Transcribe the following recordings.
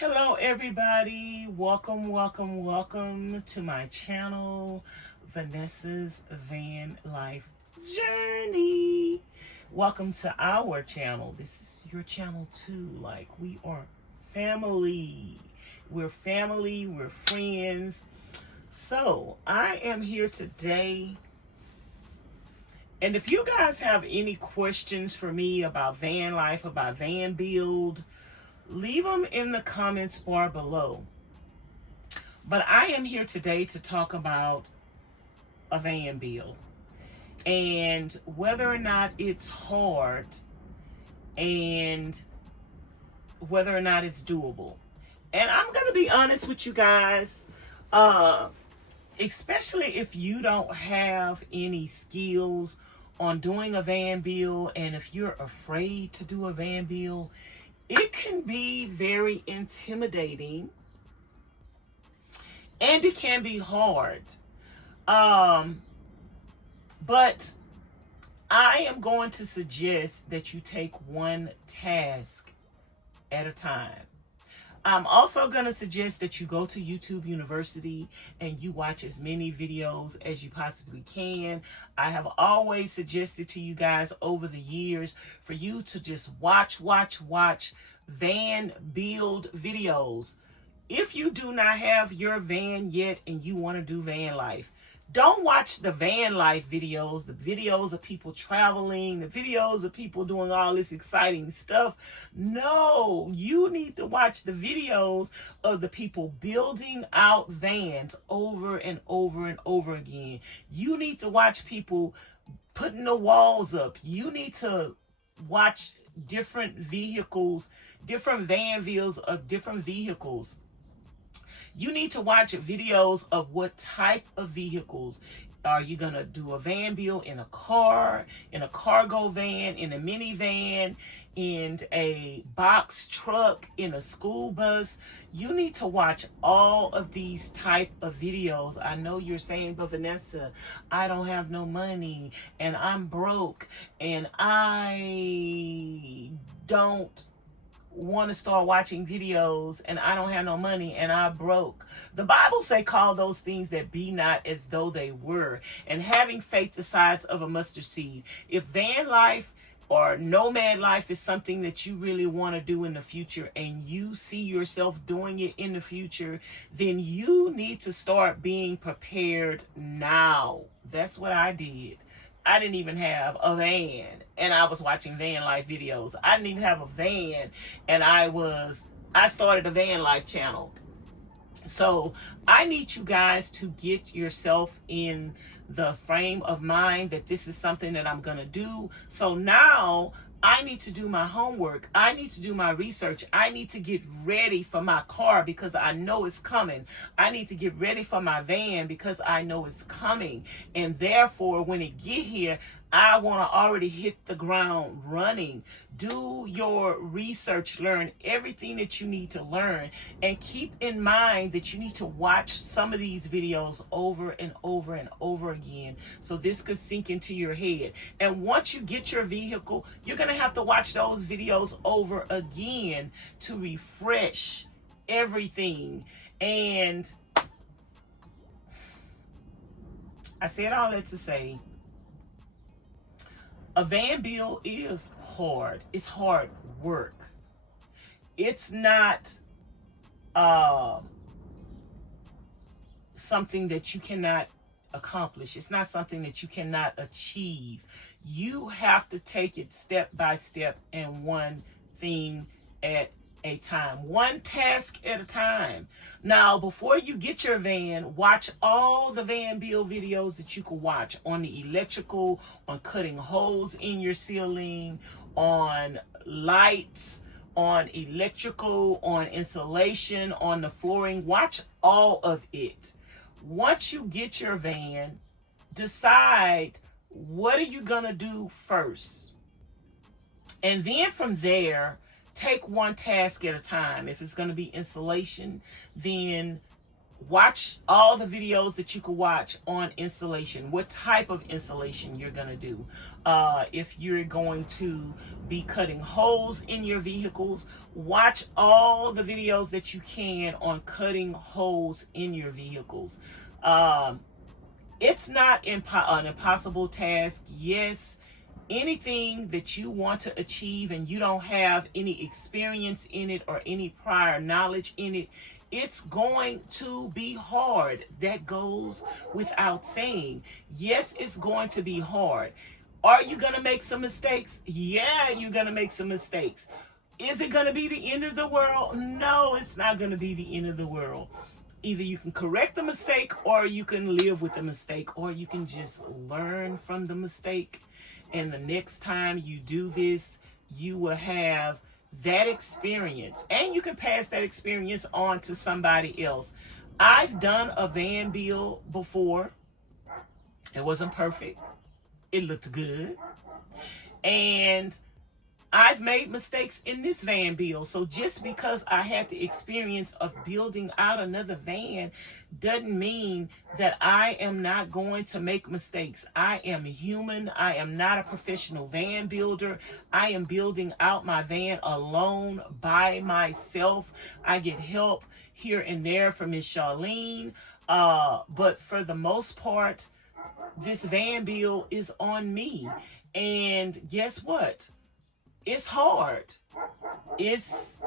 Hello everybody, welcome to my channel, Vanessa's Van Life Journey. Welcome to our channel. This is your channel too. Like, we are family. We're family, we're friends. So I am here today, and if you guys have any questions for me about van life, about van build, leave them in the comments bar below. But I am here today to talk about a van build and whether or not it's hard and whether or not it's doable. And I'm going to be honest with you guys, especially if you don't have any skills on doing a van build, and if you're afraid to do a van build, it can be very intimidating and it can be hard. But I am going to suggest that you take one task at a time. I'm also going to suggest that you go to YouTube University and you watch as many videos as you possibly can. I have always suggested to you guys over the years for you to just watch van build videos. If you do not have your van yet and you want to do van life, don't watch the van life videos, the videos of people traveling, the videos of people doing all this exciting stuff. No, you need to watch the videos of the people building out vans over and over and over again. You need to watch people putting the walls up. You need to watch different vehicles, different van builds of different vehicles. You need to watch videos of what type of vehicles. Are you going to do a van build in a car, in a cargo van, in a minivan, in a box truck, in a school bus? You need to watch all of these type of videos. I know you're saying, but Vanessa, I don't have no money and I'm broke and I don't want to start watching videos and I don't have no money and I broke. The Bible say call those things that be not as though they were, and having faith the size of a mustard seed. If van life or nomad life is something that you really want to do in the future and you see yourself doing it in the future, then you need to start being prepared now. That's what I did. I didn't even have a van and I was watching van life videos. I didn't even have a van and I started a van life channel. So I need you guys to get yourself in the frame of mind that this is something that I'm going to do. So now I need to do my homework. I need to do my research. I need to get ready for my car because I know it's coming. I need to get ready for my van because I know it's coming. And therefore, when it get here, I want to already hit the ground running. Do your research, learn everything that you need to learn, and keep in mind that you need to watch some of these videos over and over and over again so this could sink into your head. And once you get your vehicle, you're going to have to watch those videos over again to refresh everything. And I said all that to say, a van build is hard. It's hard work. It's not something that you cannot accomplish. It's not something that you cannot achieve. You have to take it step by step and one thing at a time, one task at a time. Now, before you get your van, watch all the van build videos that you can watch on the electrical, on cutting holes in your ceiling, on lights, on electrical, on insulation, on the flooring. Watch all of it. Once you get your van, decide what are you going to do first. And then from there, take one task at a time. If it's going to be insulation, then Watch all the videos that you could watch on installation, what type of installation you're going to do. If you're going to be cutting holes in your vehicles, watch all the videos that you can on cutting holes in your vehicles. It's not an impossible task. Yes, anything that you want to achieve and you don't have any experience in it or any prior knowledge in it, it's going to be hard. That goes without saying. Yes, it's going to be hard. Are you going to make some mistakes? Yeah, you're going to make some mistakes. Is it going to be the end of the world? No, it's not going to be the end of the world. Either you can correct the mistake, or you can live with the mistake, or you can just learn from the mistake. And the next time you do this, you will have that experience, and you can pass that experience on to somebody else. I've done a van build before. It wasn't perfect. It looked good. And I've made mistakes in this van build. So just because I had the experience of building out another van doesn't mean that I am not going to make mistakes. I am human. I am not a professional van builder. I am building out my van alone by myself. I get help here and there from Miss Charlene. But for the most part, this van build is on me. And guess what? It's hard. It's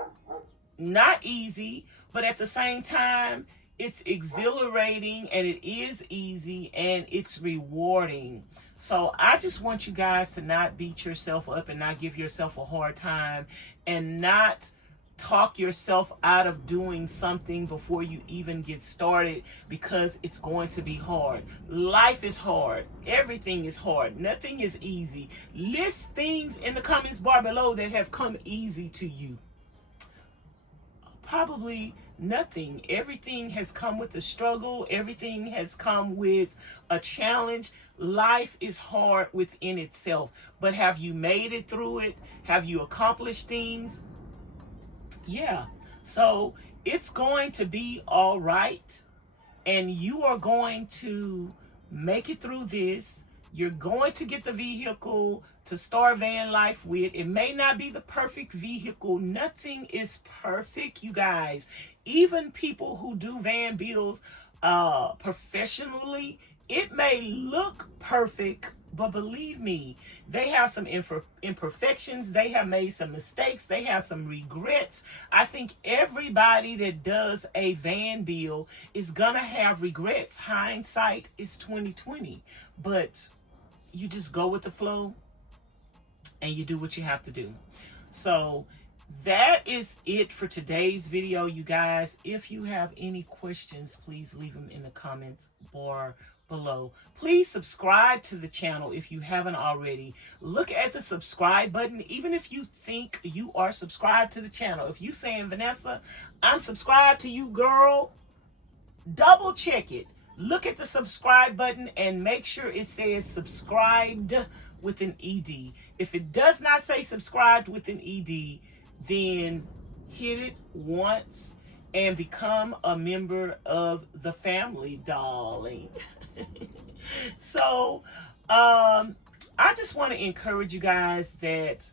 not easy, but at the same time, it's exhilarating, and it is easy, and it's rewarding. So I just want you guys to not beat yourself up and not give yourself a hard time and not talk yourself out of doing something before you even get started, because it's going to be hard. Life is hard. Everything is hard. Nothing is easy. List things in the comments bar below that have come easy to you. Probably nothing. Everything has come with a struggle. Everything has come with a challenge. Life is hard within itself. But have you made it through it? Have you accomplished things? Yeah. So it's going to be all right. And you are going to make it through this. You're going to get the vehicle to start van life with. It may not be the perfect vehicle. Nothing is perfect, you guys. Even people who do van builds professionally, it may look perfect, but believe me, they have some imperfections. They have made some mistakes. They have some regrets. I think everybody that does a van build is gonna have regrets. Hindsight is 20/20, but you just go with the flow and you do what you have to do. So that is it for today's video, you guys. If you have any questions, please leave them in the comments bar below. Please subscribe to the channel if you haven't already. Look at the subscribe button. Even if you think you are subscribed to the channel, if you saying, Vanessa, I'm subscribed to you, girl, double check it. Look at the subscribe button and make sure it says subscribed with an ED. If it does not say subscribed with an ED, then hit it once and become a member of the family, darling. So I just want to encourage you guys that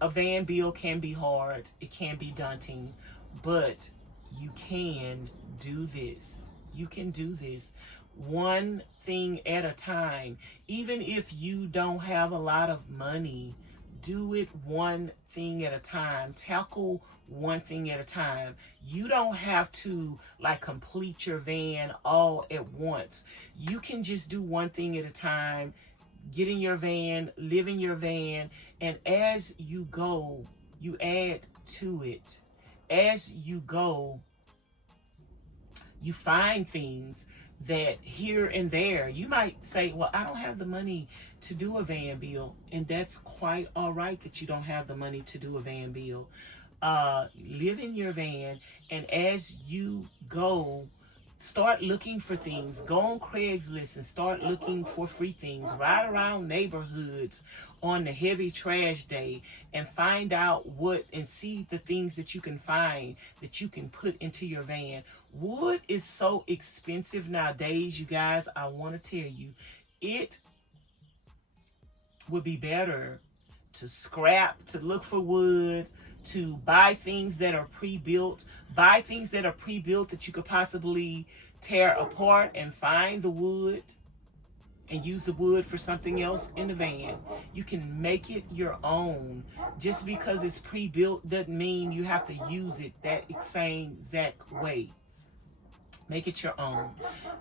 a van build can be hard. It can be daunting, but you can do this. You can do this one thing at a time. Even if you don't have a lot of money, do it one thing at a time. Tackle one thing at a time. You don't have to like complete your van all at once. You can just do one thing at a time. Get in your van, live in your van, and as you go, you add to it. As you go, you find things that here and there, you might say, well, I don't have the money to do a van build. And that's quite all right that you don't have the money to do a van build. Live in your van, and as you go, Start looking for things. Go on Craigslist and start looking for free things. Ride around neighborhoods on the heavy trash day and find out and see the things that you can find that you can put into your van. Wood is so expensive nowadays, you guys. I want to tell you, it would be better to scrap, to look for wood, to buy things that are pre-built, that you could possibly tear apart and find the wood and use the wood for something else in the van. You can make it your own. Just because it's pre-built doesn't mean you have to use it that same exact way. Make it your own.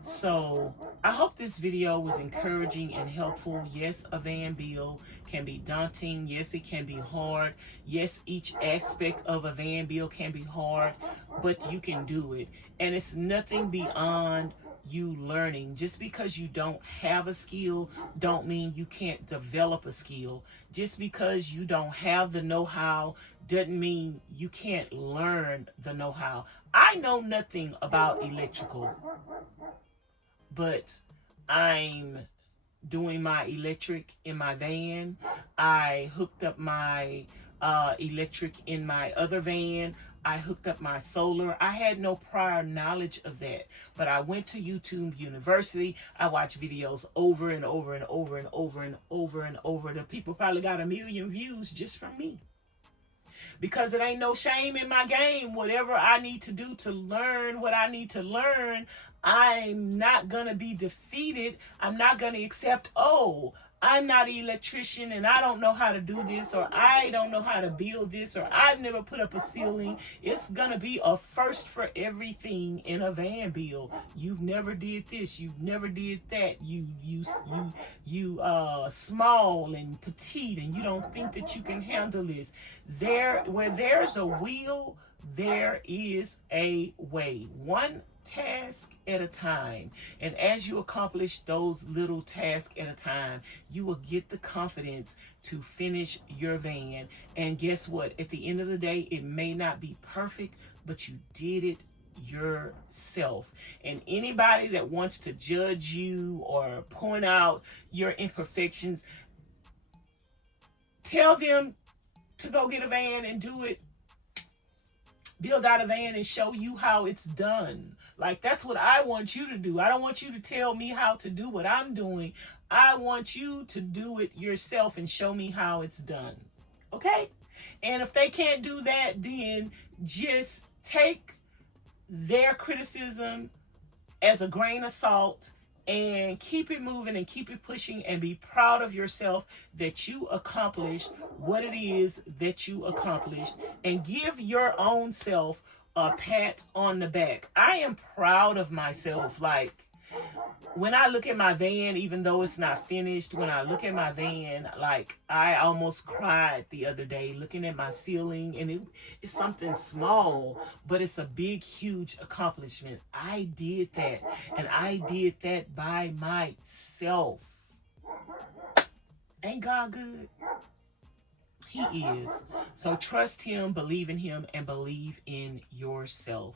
So I hope this video was encouraging and helpful. Yes, a van bill can be daunting. Yes, it can be hard. Yes, each aspect of a van bill can be hard, but you can do it. And it's nothing beyond you learning. Just because you don't have a skill don't mean you can't develop a skill. Just because you don't have the know-how doesn't mean you can't learn the know-how. I know nothing about electrical, but I'm doing my electric in my van. I hooked up my electric in my other van. I hooked up my solar. I had no prior knowledge of that, but I went to YouTube University. I watched videos over and over and over and over and over and over. The people probably got 1 million views just from me. Because it ain't no shame in my game. Whatever I need to do to learn what I need to learn, I'm not going to be defeated. I'm not going to accept, oh, I'm not an electrician and I don't know how to do this, or I don't know how to build this, or I've never put up a ceiling. It's going to be a first for everything in a van bill. You've never did this. You've never did that. You small and petite and you don't think that you can handle this. Where there's a will, there is a way. One task at a time, and as you accomplish those little tasks at a time, you will get the confidence to finish your van. And guess what, at the end of the day, it may not be perfect, but you did it yourself. And anybody that wants to judge you or point out your imperfections, tell them to go get a van and do it. Build out a van and show you how it's done. Like, that's what I want you to do. I don't want you to tell me how to do what I'm doing. I want you to do it yourself and show me how it's done. Okay? And if they can't do that, then just take their criticism as a grain of salt and keep it moving and keep it pushing, and be proud of yourself that you accomplished what it is that you accomplished, and give your own self a pat on the back. I am proud of myself. Like, when I look at my van, even though it's not finished, when I look at my van, like, I almost cried the other day looking at my ceiling, and it's something small, but it's a big, huge accomplishment. I did that, and I did that by myself. Ain't God good? He is. So trust him, believe in him, and believe in yourself.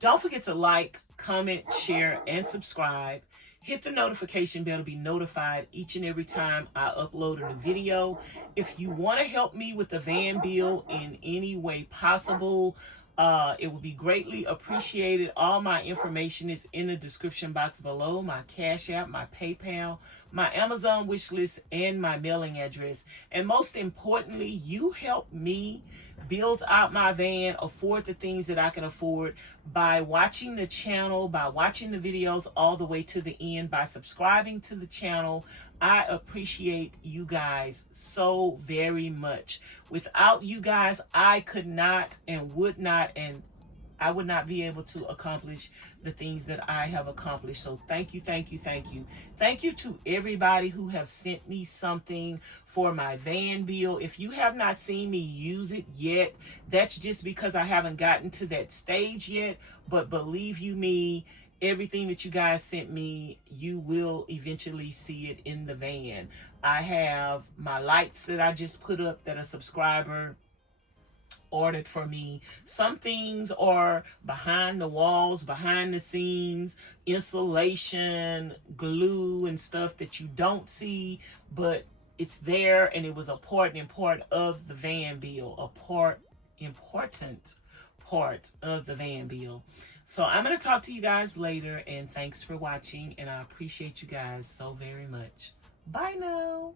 Don't forget to like, comment, share, and subscribe. Hit the notification bell to be notified each and every time I upload a new video. If you want to help me with the van bill in any way possible, it would be greatly appreciated. All my information is in the description box below. My Cash App, my PayPal, my Amazon wish list, and my mailing address. And most importantly, you help me build out my van, afford the things that I can afford by watching the channel, by watching the videos all the way to the end, by subscribing to the channel. I appreciate you guys so very much. Without you guys, I could not and would not, and I would not be able to accomplish the things that I have accomplished. So thank you, thank you, thank you. Thank you to everybody who have sent me something for my van bill. If you have not seen me use it yet, that's just because I haven't gotten to that stage yet. But believe you me, everything that you guys sent me, you will eventually see it in the van. I have my lights that I just put up that a subscriber ordered for me. Some things are behind the walls, behind the scenes, insulation, glue, and stuff that you don't see, but it's there, and it was a part of the van bill, important part of the van bill. So I'm going to talk to you guys later, and thanks for watching, and I appreciate you guys so very much. Bye now.